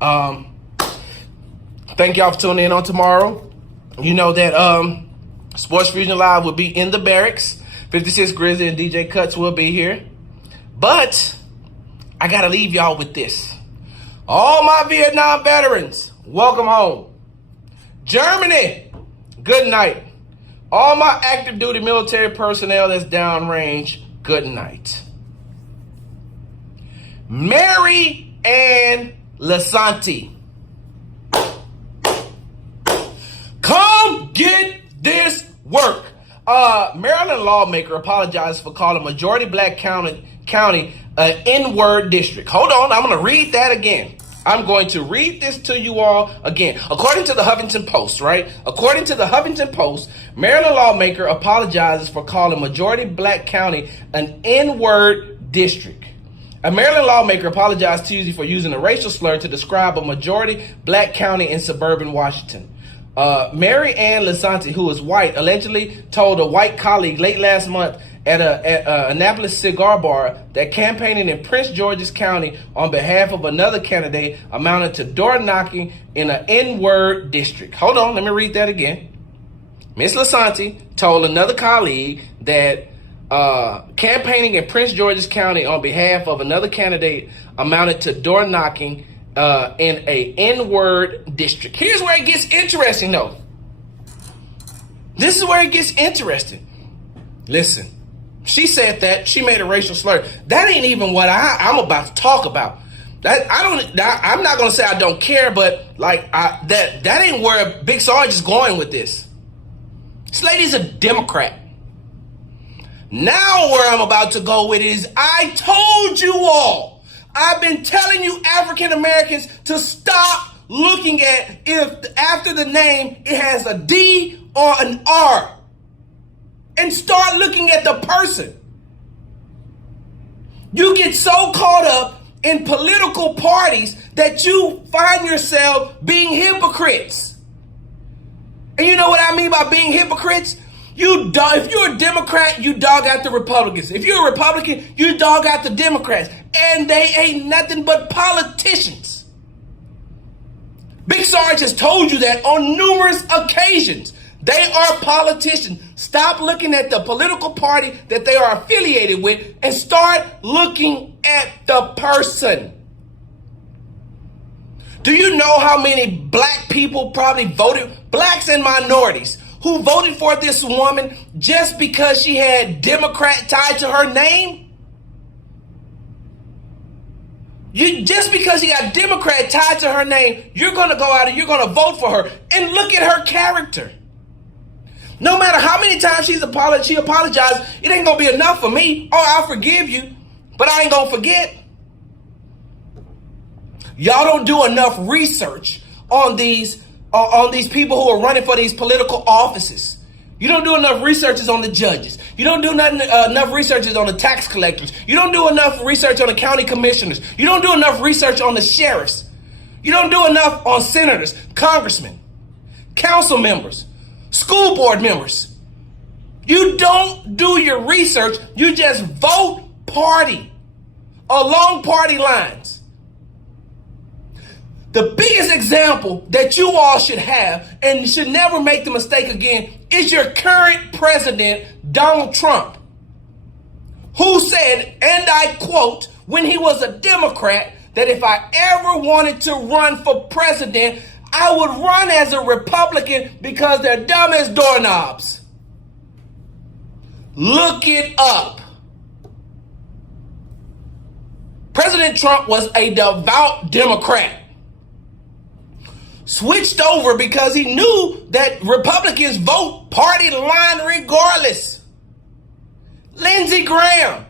Thank y'all for tuning in on tomorrow. You know that Sports Fusion Live will be in the barracks. 56 Grizzly and DJ Cuts will be here. But I got to leave y'all with this. All my Vietnam veterans, welcome home. Germany, good night. All my active duty military personnel that's downrange, good night. Mary Ann Lasanti, come get this work. Maryland lawmaker apologized for calling majority black county an N-word district. Hold on, I'm going to read that again. I'm going to read this to you all again. According to the Huffington Post, right? According to the Huffington Post, Maryland lawmaker apologizes for calling majority black county an N-word district. A Maryland lawmaker apologized Tuesday for using a racial slur to describe a majority black county in suburban Washington. Mary Ann Lasanti, who is white, allegedly told a white colleague late last month at a Annapolis cigar bar that campaigning in Prince George's County on behalf of another candidate amounted to door knocking in an N-word district. Hold on, let me read that again. Ms. Lasanti told another colleague that campaigning in Prince George's County on behalf of another candidate amounted to door knocking in a N-word district. Here's where it gets interesting, though. This is where it gets interesting. Listen, she said that she made a racial slur. That ain't even what I'm about to talk about. I'm not gonna say I don't care, but like that ain't where Big Sarge is going with this. This lady's a Democrat. Now where I'm about to go with it is, I told you all, I've been telling you African Americans to stop looking at if after the name it has a D or an R, and start looking at the person. You get so caught up in political parties that you find yourself being hypocrites. And you know what I mean by being hypocrites? If you're a Democrat, you dog out the Republicans. If you're a Republican, you dog out the Democrats. And they ain't nothing but politicians. Big Sarge has told you that on numerous occasions. They are politicians. Stop looking at the political party that they are affiliated with and start looking at the person. Do you know how many black people probably voted, blacks and minorities, who voted for this woman just because she had Democrat tied to her name? Just because she got Democrat tied to her name, you're going to go out and you're going to vote for her. And look at her character. No matter how many times she apologized, it ain't going to be enough for me. Oh, I'll forgive you, but I ain't going to forget. Y'all don't do enough research on these people who are running for these political offices. You don't do enough researches on the judges. You don't do enough researches on the tax collectors. You don't do enough research on the county commissioners. You don't do enough research on the sheriffs. You don't do enough on senators, congressmen, council members, school board members. You don't do your research. You just vote party along party lines. The biggest example that you all should have and should never make the mistake again is your current president, Donald Trump, who said, and I quote, when he was a Democrat, that if I ever wanted to run for president, I would run as a Republican because they're dumb as doorknobs. Look it up. President Trump was a devout Democrat. Switched over because he knew that Republicans vote party line regardless. Lindsey Graham.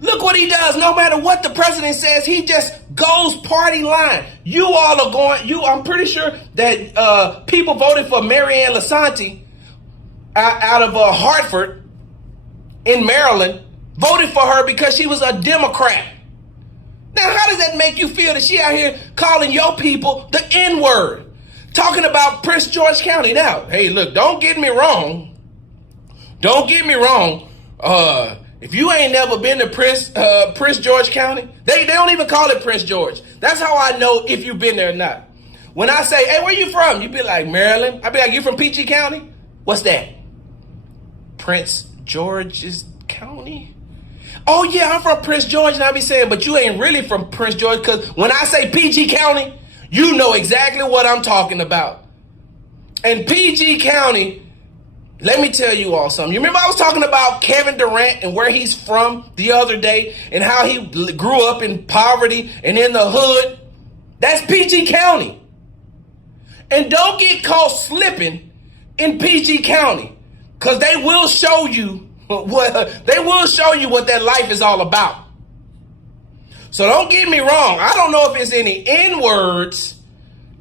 Look what he does. No matter what the president says, he just goes party line. You all are going, I'm pretty sure that people voted for Mary Ann Lasanti out of Hartford in Maryland, voted for her because she was a Democrat. Now, how does that make you feel that she out here calling your people the N-word? Talking about Prince George County. Now, hey, look, don't get me wrong. Don't get me wrong. If you ain't never been to Prince George County, they don't even call it Prince George. That's how I know if you've been there or not. When I say, hey, where you from? You be like, Maryland. I be like, you from PG County? What's that? Prince George's County? Oh, yeah, I'm from Prince George. And I be saying, but you ain't really from Prince George, because when I say PG County, you know exactly what I'm talking about. And PG County, let me tell you all something. You remember I was talking about Kevin Durant and where he's from the other day and how he grew up in poverty and in the hood? That's PG County. And don't get caught slipping in PG County, because they will show you what that life is all about. So don't get me wrong. I don't know if it's any N-words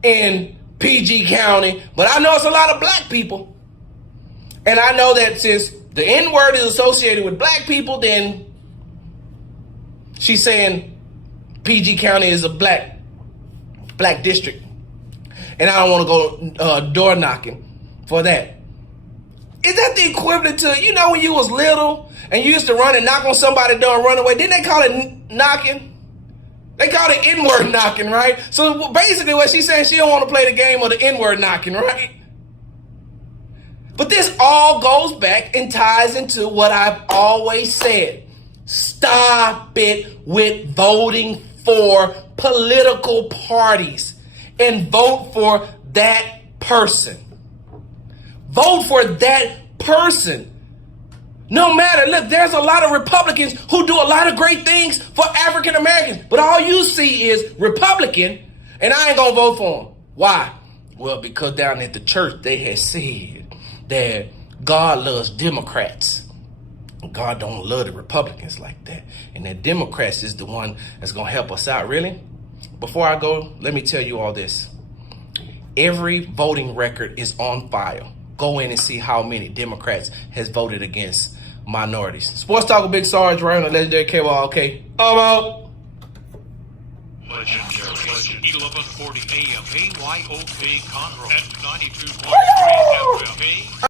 in PG County, but I know it's a lot of black people. And I know that since the N-word is associated with black people, then she's saying PG County is a black district. And I don't want to go door knocking for that. Is that the equivalent to, you know, when you was little and you used to run and knock on somebody's door and run away? Didn't they call it knocking? They call it N-word knocking, right? So basically what she's saying, she don't want to play the game of the N-word knocking, right? But this all goes back and ties into what I've always said. Stop it with voting for political parties and vote for that person. Vote for that person. No matter, look, there's a lot of Republicans who do a lot of great things for African Americans, but all you see is Republican, and I ain't gonna vote for them. Why? Well, because down at the church, they had said that God loves Democrats. God don't love the Republicans like that. And that Democrats is the one that's going to help us out. Really? Before I go, let me tell you all this. Every voting record is on file. Go in and see how many Democrats has voted against minorities. Sports Talk with Big Sarge right on the legendary KYLK. I'm out. Legendary. 1140 AM, AYOK Conroe at 92.3 FM.